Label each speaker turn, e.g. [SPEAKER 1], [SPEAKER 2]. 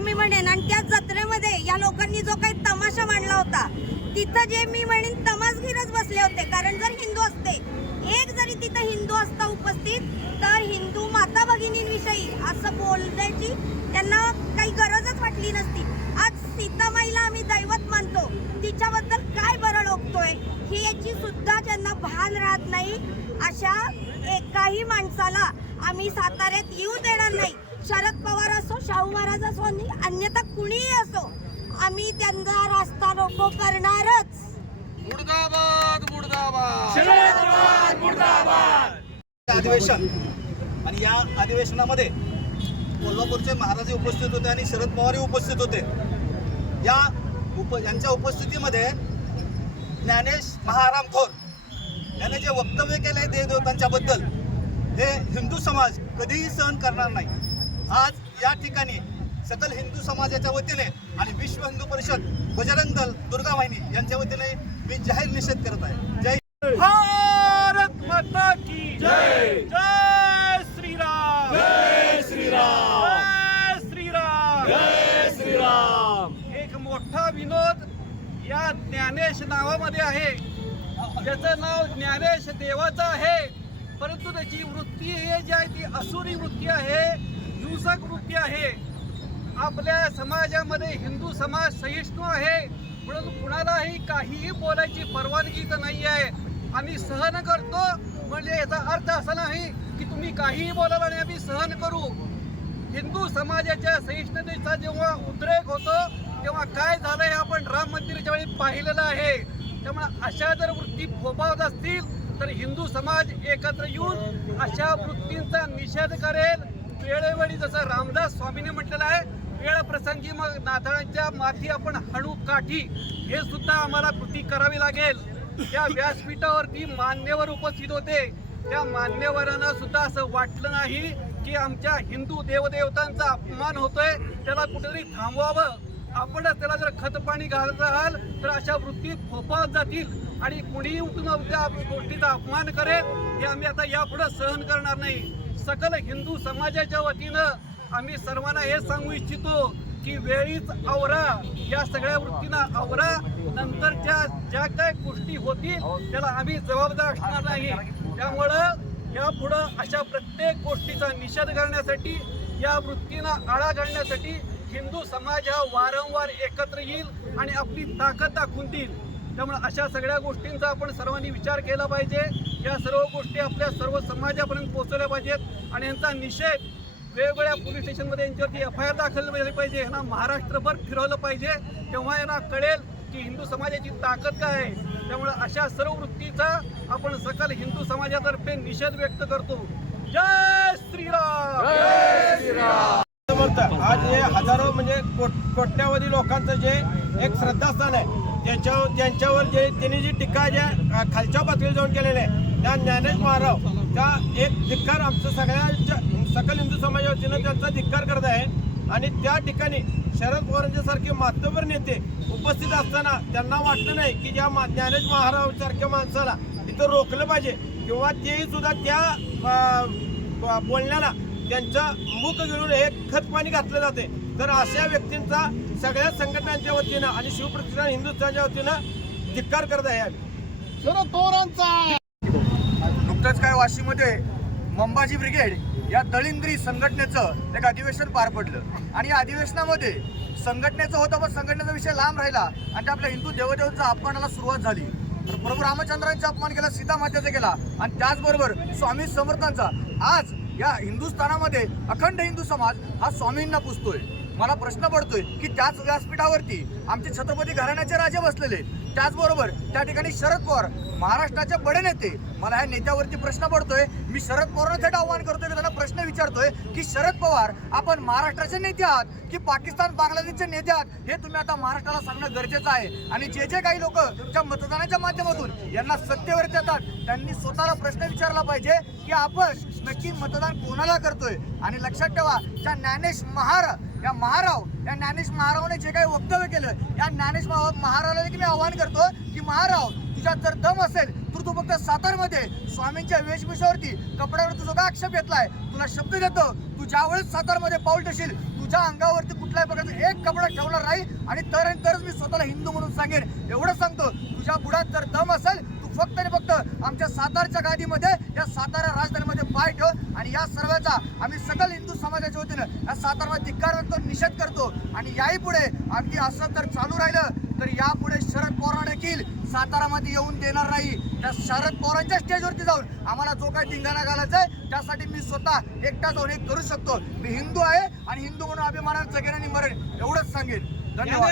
[SPEAKER 1] असं मी म्हणेन आणि त्या जत्रेमध्ये या लोकांनी जो काही तमाशा मांडला होता तिथं जे मी म्हणेन तमासगीरच बसले होते. कारण जर हिंदू असते एक जरी तिथं हिंदू असता उपस्थित तर हिंदू माता भगिनींविषयी असं बोलण्याची त्यांना काही गरजच वाटली नसती. आज सीतामाईला आम्ही दैवत मानतो. तिच्याबद्दल काय बरं लोकतोय ही याची सुद्धा ज्यांना भान राहत नाही अशा एकाही माणसाला आम्ही साताऱ्यात येऊ देणार नाही. शरद पवार असो शाहू महाराज असो आणि अन्यथा कुणीही असो आम्ही त्यांचा रास्ता रोको करणारच.
[SPEAKER 2] मुर्दाबाद मुर्दाबाद.
[SPEAKER 3] अधिवेशन आणि या अधिवेशनामध्ये कोल्हापूरचे महाराजही उपस्थित होते आणि शरद पवारही उपस्थित होते. या उप यांच्या उपस्थितीमध्ये ज्ञानेश महारामखोर याने जे वक्तव्य केले देवदेवतांच्याबद्दल हे हिंदू समाज कधीही सहन करणार नाही. आज या ठिकाणी सकल हिंदू समाजाच्या वतीने आणि विश्व हिंदू परिषद बजरंग दल दुर्गा वाहिनी यांच्या वतीने मी जाहीर निषेध करत आहे. जय
[SPEAKER 4] भारत माता की जय। जय श्रीराम। जय श्रीराम। जय श्रीराम। जय श्रीराम। एक मोठा विनोद या ज्ञानेश नावामध्ये आहे। ज्याचं नाव ज्ञानेश देवाचं आहे। परंतु त्याची वृत्ती हे जी आहे ती असुरी वृत्ती आहे। हिंसक वृत्ती आहे. आपल्या समाजामध्ये हिंदू समाज सहिष्णू आहे. म्हणून कुणालाही काहीही बोलायची परवानगी तर नाही आहे. आम्ही सहन करतो. म्हणजे याचा अर्थ असा नाही की तुम्ही काहीही बोलाल आणि आम्ही सहन करू. हिंदू समाजाच्या सहिष्णुतेचा जेव्हा उद्रेक होतो तेव्हा काय झालं हे आपण राम मंदिराच्या वेळी पाहिलेलं आहे. त्यामुळे अशा जर वृत्ती फोपावत असतील तर हिंदू समाज एकत्र येऊन अशा वृत्तींचा निषेध करेल. वेळोवेळी जसं रामदास स्वामीने म्हटलेलं आहे वेळ प्रसंगी मग नाताळांच्या माथी आपण हणू काठी हे सुद्धा आम्हाला कृती करावी लागेल. त्या व्यासपीठावरती मान्यवर उपस्थित होते. त्या मान्यवरांना सुद्धा असं वाटलं नाही की आमच्या हिंदू देवदेवतांचा अपमान होतोय. त्याला कुठेतरी थांबवावं. आपणच त्याला जर खतपाणी घालत राहाल तर अशा वृत्ती फोपावत जातील. आणि कुणीही उठून त्या गोष्टीचा अपमान करेल हे आम्ही आता यापुढे सहन करणार नाही. सकल हिंदू समाजाच्या वतीनं आम्ही सर्वांना हे सांगू इच्छितो की वेळीच आवरा. या सगळ्या वृत्तींना आवरा. नंतरच्या ज्या काय गोष्टी होतील त्याला आम्ही जबाबदार असणार नाही. त्यामुळं यापुढं अशा प्रत्येक गोष्टीचा निषेध करण्यासाठी या वृत्तींना आळा घालण्यासाठी हिंदू समाज हा वारंवार एकत्र येईल आणि आपली ताकद दाखवून देईल. त्यामुळे अशा सगळ्या गोष्टींचा आपण सर्वांनी विचार केला पाहिजे. या सर्व गोष्टी आपल्या सर्व समाजापर्यंत पोहोचवल्या पाहिजेत आणि यांचा निषेध वेगवेगळ्या पोलीस स्टेशनमध्ये यांच्यावरती एफ आय आर दाखल झाली पाहिजे. यांना महाराष्ट्रभर फिरवलं पाहिजे. तेव्हा यांना कळेल की हिंदू समाजाची ताकद काय आहे. त्यामुळे अशा सर्व वृत्तीचा आपण सकल हिंदू समाजातर्फे निषेध व्यक्त करतो. जय श्रीराम!
[SPEAKER 5] आज हे हजारो म्हणजे कोट- कोट्यावधी लोकांचं जे एक श्रद्धास्थान आहे त्याच्यावर त्यांच्यावर जे त्यांनी जी टीका ज्या खालच्या पातळीवर जाऊन केलेली आहे त्या ज्ञानेश महाराव त्या एक धिक्कार आमचं सगळ्या सकल हिंदू समाजा वतीनं त्यांचा धिक्कार करत आहे आणि त्या ठिकाणी शरद पवारांच्या सारखे मातबर नेते उपस्थित असताना त्यांना वाटलं नाही की ज्या ज्ञानेश महाराव सारख्या माणसाला इथं रोखलं पाहिजे किंवा तेही सुद्धा त्या बोलण्याला त्यांचा मुख घेऊन हे खत पाणी घातलं जाते. तर अशा व्यक्तींचा सगळ्या संघटनांच्या वतीनं आणि शिवप्रतिष्ठान हिंदुस्थानच्या वतीनं धिक्कार करत आहे आम्ही.
[SPEAKER 3] नुकतंच काय वाशीमध्ये मंबाजी ब्रिगेड या दळिंद्री संघटनेचं एक अधिवेशन पार पडलं. आणि या अधिवेशनामध्ये संघटनेचं होतं पण संघटनेचा विषय लांब राहिला आणि त्या आपल्या हिंदू देवदेवांचा अपमानाला सुरुवात झाली. तर प्रभू रामचंद्रांचा अपमान केला सीता मातेचा केला आणि त्याचबरोबर स्वामी समर्थांचा. आज या हिंदुस्थानामध्ये अखंड हिंदू समाज हा स्वामींना पुजतोय
[SPEAKER 6] मला प्रश्न पडतोय की त्याच व्यासपीठावरती आमचे छत्रपती घराण्याचे राजे बसलेले. त्याचबरोबर त्या ठिकाणी शरद पवार महाराष्ट्राचे बडे नेते. मला ह्या नेत्यावरती प्रश्न पडतोय. मी शरद पवारांना थेट आव्हान करतोय की त्यांना प्रश्न विचारतोय की शरद पवार आपण महाराष्ट्राचे नेते आहात की पाकिस्तान बांगलादेशचे नेते आहात? हे तुम्ही आता महाराष्ट्राला सांगणं गरजेचं आहे. आणि जे जे काही लोक त्या मतदानाच्या माध्यमातून यांना सत्तेवरती येतात त्यांनी स्वतःला प्रश्न विचारला पाहिजे की आपण नक्की मतदान कोणाला करतोय? आणि लक्षात ठेवा त्या ज्ञानेश महार या महाराव या ज्ञानेश महारावने जे काही वक्तव्य केलं या ज्ञानेश महा- महारावला देखील मी आवाहन करतो की महाराव तुझ्यात जर दम असेल तर तू फक्त सातारमध्ये स्वामींच्या वेशभूषावरती कपड्यावर तुझा काय आक्षेप घेतलाय? तुला शब्द देतो तू ज्यावेळेस सातारमध्ये पाऊल ठेशील तुझ्या अंगावरती कुठल्याही प्रकारचा एक कपडा ठेवणार नाही आणि तर आणि तरच मी स्वतःला हिंदू म्हणून सांगेन. एवढं सांगतो तुझ्या बुडात जर दम असेल फक्त आणि फक्त आमच्या सातारच्या गादीमध्ये या सातारा राजधानीमध्ये पाय ठेव आणि या सर्वांचा आम्ही सकल हिंदू समाजाच्या वतीनं या सातारा धिक्कार करतो निषेध करतो. आणि याही पुढे अगदी असं तर चालू राहिलं तर यापुढे शरद पवार देखील सातारामध्ये येऊन देणार नाही. त्या शरद पवारांच्या स्टेजवरती जाऊन आम्हाला जो काही धिंगाणा घालायचा आहे त्यासाठी मी स्वतः एकटा जाऊन एक करू शकतो. मी हिंदू आहे आणि हिंदू म्हणून अभिमानानं जगेन आणि मरेन एवढंच सांगेन. धन्यवाद.